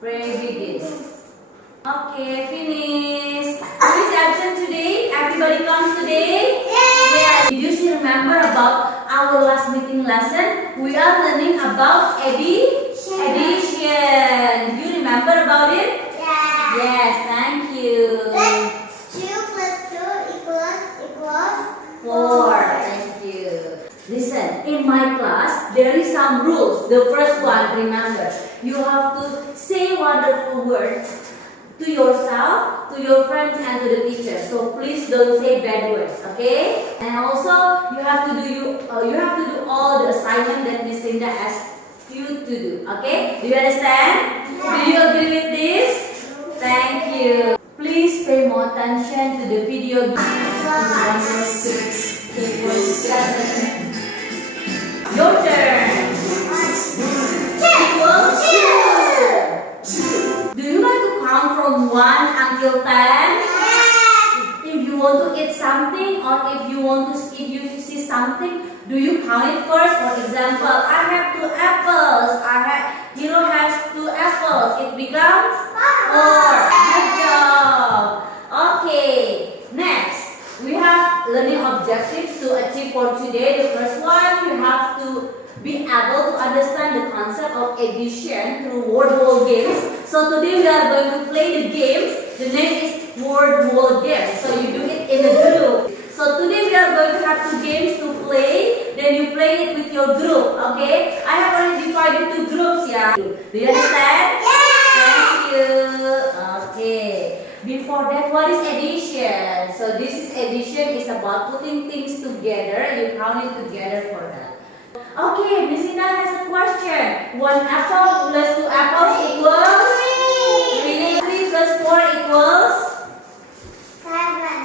Pray begins. Okay, finish. Who is absent today? Everybody comes today? Yes. Did you still remember about our last meeting lesson? We are learning about addition. Do you remember about it? Yes, thank you. 2 plus 2 equals 4. Thank you. Listen, in my class, there is some rules. The first one, remember, you have to say wonderful words to yourself, to your friends, and to the teacher. So please don't say bad words, okay? And also, you have to do all the assignment that Miss Linda asked you to do, okay? Do you understand? Do you agree with this? Thank you. Please pay more attention to the video. 1 plus 6 equals 7. Your turn. Equals 2. Do you like to count from 1 until 10? If you want to eat something or if you see something, do you count it first? For example, I have 2 apples. Hero has 2 apples. It becomes 4. Good job. Okay. Next, we have learning objectives to achieve for today. The first one, you have to be able to understand the concept of addition through word games. So today we are going to play the games. The name is word games. So you do it in a group. So today we are going to have 2 games to play. Then you play it with your group. Okay? I have already divided 2 groups. Yeah. Do you understand? Thank you. Okay. Before that, what is addition? So this is addition is about putting things together. You count it together for that. Okay, Miss Ina has a question. 1 apple plus 2 apples equals 3. 3 plus 4 equals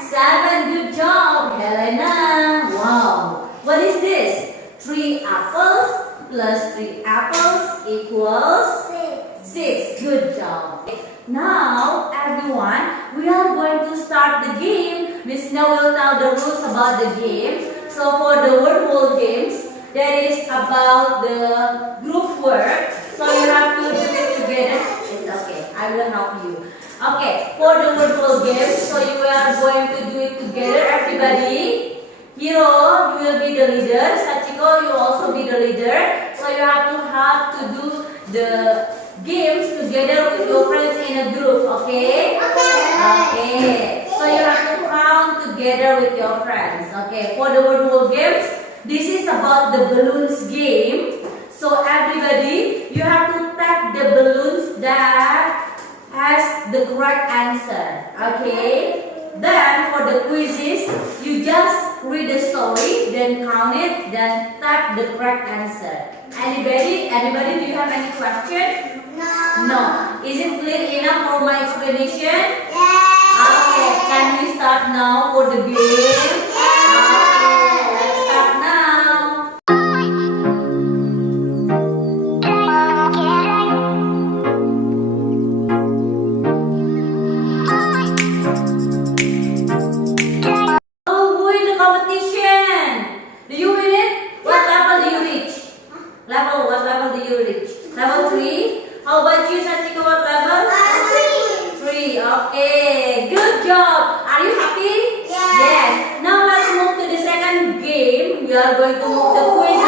7. Good job, Helena. Wow. What is this? 3 apples plus 3 apples equals 6. Good job. Now, everyone, we are going to start the game. Miss Ina will tell the rules about the game. So for the word games, that is about the group work. So you have to do it together. It's okay. I will help you. Okay, for the word games, so you are going to do it together, everybody. Hiro, you will be the leader. Sachiko, you will also be the leader. So you have to do the games together with your friends in a group, okay? Okay. So you have to count together with your friends. Okay, for the word games, this is about the balloons game. So everybody, you have to tap the balloons that has the correct answer. Okay? Then for the quizzes, you just read the story, then count it, then tap the correct answer. Anybody, do you have any question? No. Is it clear enough for my explanation? Okay, can we start now for the game? Level 3. How about you, Sachiko? What level? 3. Okay, good job. Are you happy? Yes. Now let's move to the second game. We are going to move the quiz.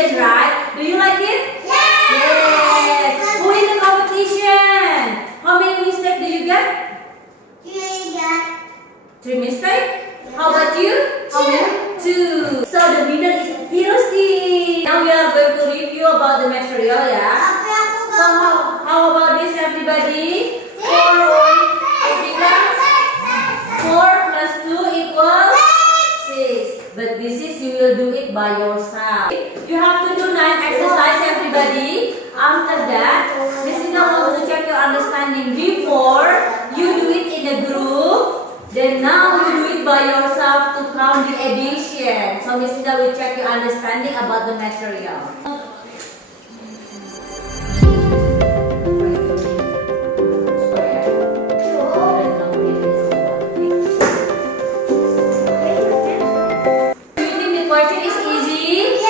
Right? Do you like it? Yes. Who in the competition? How many mistakes do you get? 3 mistakes? How about you? How many? 2. So the winner is Hiroshi. Now we are going to review about the material, yeah? So how about this, everybody? 4 plus 2 equals 6. But this is, you will do it by yourself. You have to do 9 exercises, everybody. After that, Miss Ina wants to check your understanding. Before, you do it in a group. Then now you do it you by yourself to count the addition. So Miss Indah will check your understanding about the material. Do you think the question is easy?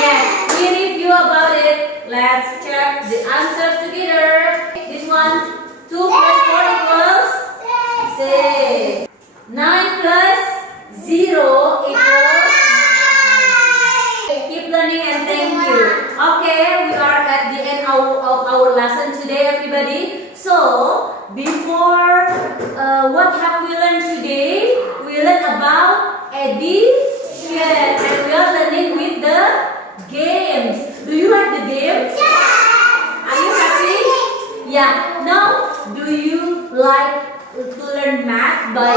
Yes. We review about it. Let's check the answer together. This one, 2 plus 4 equals 6. 9 plus 0 equals. Keep learning and thank you. Okay, we are at the end of our lesson today, everybody. So, before what have we learned today? We learned about addition and we are learning with the games. Do you like the games? Are you happy? Yeah. Now, do you like to learn math by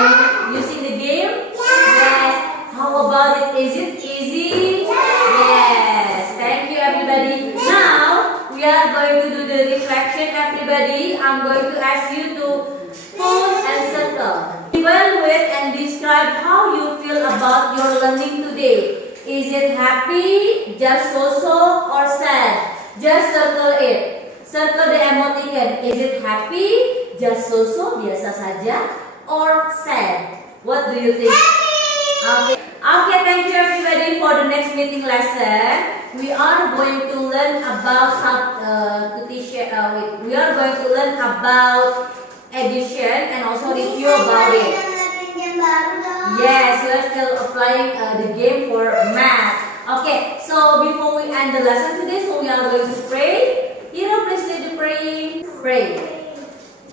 using the game? Yes. How about it? Is it easy? Yes. Thank you, everybody. Now, we are going to do the reflection, everybody. I'm going to ask you to put and circle. Evaluate and describe how you feel about your learning today. Is it happy, just so-so, or sad? Just circle it. Circle the emoticon. Is it happy, just so-so, biasa saja, or sad? What do you think? Okay. Okay, thank you everybody for the next meeting lesson. We are going to learn about we are going to learn about addition and also review about it. Yes, we are still applying the game for math. Okay, so before we end the lesson today, so we are going to pray. Hero, please lead the praying. Pray.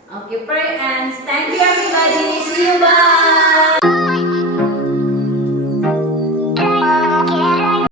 Okay, pray and thank you everybody. See you, bye.